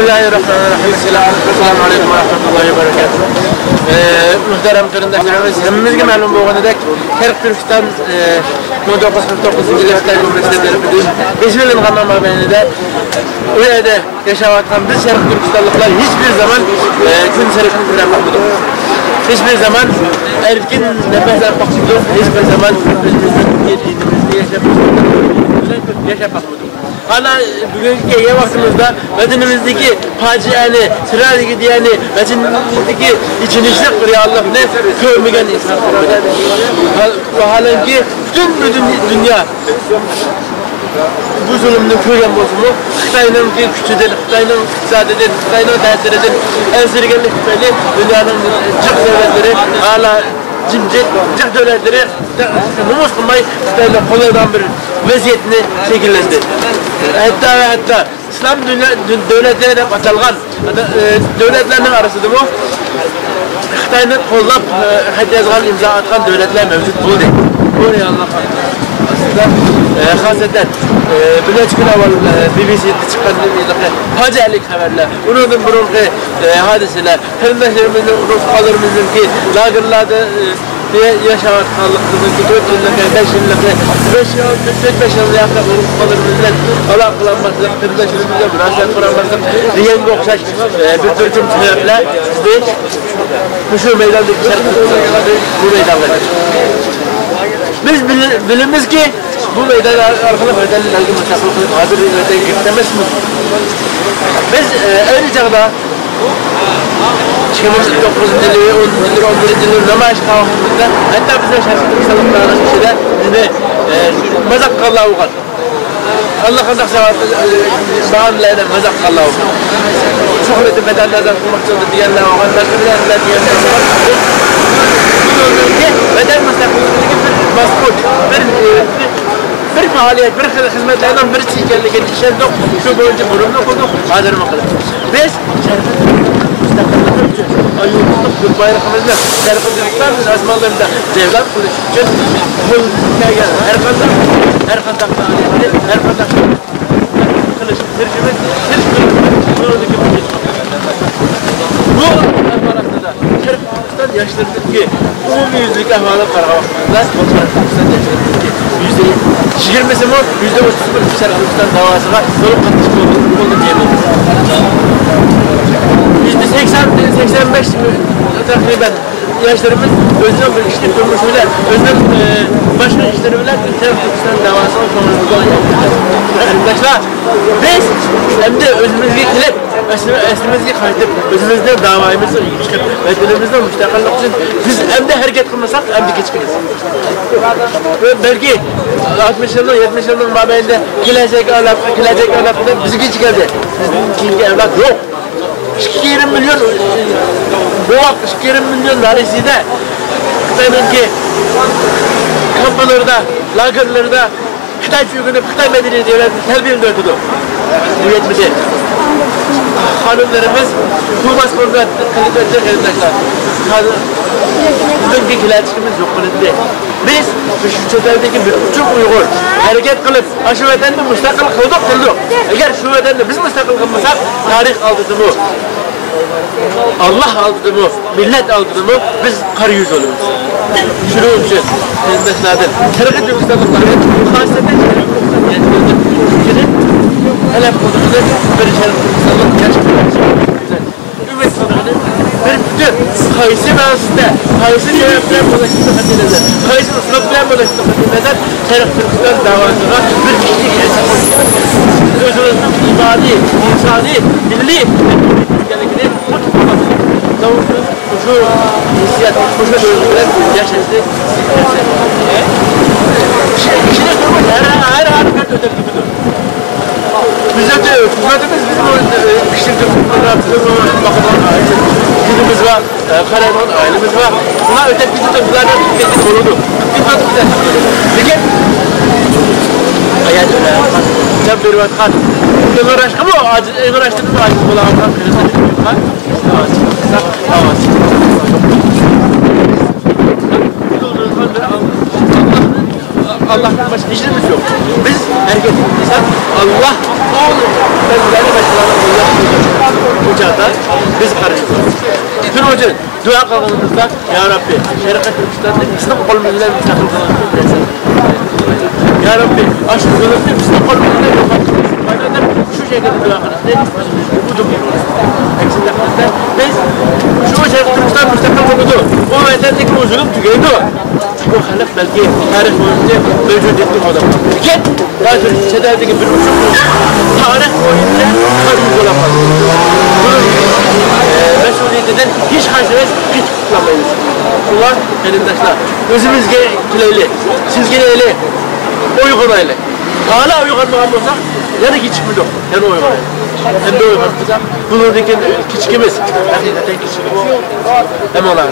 Bismillahirrahmanirrahim. Selamun aleyküm ve rahmetullahi ve berekatuhu. Muhterem kırındaşlarımız, hemimizge ma'lum bo'lganidek, Şarkı Türkistan 1949 yılı Xitoy Cumhuriyeti'de beşilingan mabenide o yerde yaşayotgan biz Şarkı Türkistanlıklar hiçbir zaman gün serifini bırakmadık. Hiçbir zaman erkin nefes almadık. Hiçbir zaman özümüzün yaşamak. Hala bugünkü vaktimizde vatanımızdaki faciani, sıradaki diyani, vatanımızdaki içinişlik reallıkını görmeyen insanlar. Halbuki bütün dünya bu zulümünü görüyen bozumu, Xitay'ın güçüdür, Xitay'ın iktisadıdır, Xitay'ın dertleridir, ensirgenlik tüpeli dünyanın cık devletleri hala cimcik, cık devletleri numus kılmayı Xitay'la kolaydan bir vaziyetini şekillendi. Hatta İslam devletleri de atılgan devletlerin arasında bu Xitay'ın kollap yazgan imza atkan devletler mevcut buldu. Bu ne Allah'a aslında hasreten birkaç gün evvel BBC'de çıkan facialik haberler, onun burunki hadiseler, kırındaşlarımızın, Ruslarımızın ki lagırlarda yaşamaklıklarımızı 4 yıllık, 5 yıllık, 5 yıllık yakın Ruslarımızla Allah kılanmasın, kırındaşlarımızla münasebet kuranmasın, diyen okşaş bir türküm sebepler biz şu meydandaki şarkı bu meydanda. Biz bilimiz ki bu meydan arkada meydanlarla müstakil kılıp hazır meydan gitmemiz mi? Biz aynı çağda 2009 yılı, 10 yılı, 11 yılı namaş kavramında hatta bize Şarkı Türkistanlıklarına kişiler bize mazak kallahu var. Allah kazak sevapı bağımlılarına mazak kallahu var. Şuhreti bedenlerden kurmak zorunda diyenler var. Başka bilenler diyenler var. Beden müstakilliğindeki bir maskut, bir faaliyet, bir hizmetlerden bir çiğkenliğin işen yok. Şu boyunca burunlu kurduk, hazırma kılıp. Biz Şarkı müstakilliği için, ayyukluk, bir bayrakımızda, Şarkı Türkistan'ın azmanlarında cevlat kılıç için bu hikayen her kandak faaliyeti, her kandak kılıç, tercüme, buradaki bu arasında Şarkı Türkistan yaşlarındaki umumi yüzlük ahvalı karavaktığında Şarkı Türkistan yaşlarındaki %20'si mi, %30'u mu Şarkı Türkistan davasına dolu katışık olduğunu diyebiliriz. %80-85 takriben yaşlarımız özlem bir işlik durmuşuyla, özlem başka işleriyle Şarkı Türkistan davasına sonrasında arkadaşlar biz hem de özümüzü kilip, eslimizi kayıtıp, özümüzde davayımızı çıkıp, vatanımızda müstakillik için biz hem de hareket kılmasak hem de geçmeyiz. Belki 60 yılın, 70 yılın mabeyinde gelecek evlatında bizi geç geldi. Bizimki evlat yok. 2,20 milyon boğak, 2,20 milyon dairesiyle Xitay'ınki kampalarda, lagırlarda Xitay fügünü, Xitay medeniyeti telbiyeni döndürdü. Bu yetmedi. Hanımlarımız Tuğbas konuda kılıp edecek arkadaşlar. Bizimki kilaçımız yok kılıptı. Biz şu çözeldeki bir buçuk Uygur hareket kılıp şu vatanını müstakil kıldık. Eğer şu vatanını biz müstakil kılmasak tarih aldıdı mı? Allah aldıdı mı? Millet aldıdı mı? Biz kar yüz oluruz. Şunun için arkadaşlardan Şarkı Türkistanlıkları hasreten Şarkı Türkistanlıkları Türkiye'nin helal kodunu bir Şarkı Türkistanlık gerçekten ümmet kodunu bir bütün kayısı mevzusunda kayısı cevaplar bulaştığı hadineler kayısı ıslaklar bulaştığı hadineler Şarkı Türkistan davasına bir kişilik hesap oluşturuyor. Özümüzün ibadi, insani, milli Türkiye'dekini mutlu savunduğumuz şu hissiyat, şu duygular yaşattı. İşine durmuş her hareket ödeklidir. Hizmetimiz bizim Kızımız var, Karaman ailemiz var. Buna öteki de bunlardan tüketip korudu. Hizmet bize. Peki, ayet öyle yapmaz. Sen bir vatkan. Ömür mu? Ömür aşkını mı aşkı olan kan kırılsa kan? Allah'tan başka işimiz yok. Biz herkes insan Allah ben başkalarına için dua kılınırsa, Ya Rabbi, şerikat Türkistan'da İslam kolumuzla müstakil kılınırsa. Ya Rabbi, aşk kılınırsa İslam kolumuzla müstakil şu şekilde dua kılınırsa. Bu da bir biz şu şerikat Türkistan müstakil kılınırsa, o vatandaki zulüm tükeydi. Bu halk belki tarih boyunca mevcudiyetli olamaz. Fakat daha Türkiye'deki bir uçuk tarih boyunca karşı olamaz. Bunun mesuliyetinden hiç haşırız, hiç kutlamayız. Ulan elimdaşlar, özümüzge kileyli, sizge eyle, uygun eyle. Hala uygunluğum olsa, yani hiç mi yok, yani uygun eyle. Hem de uygun olsa, bunun için küçükümüz, hakikaten küçükümüz. Hem olar.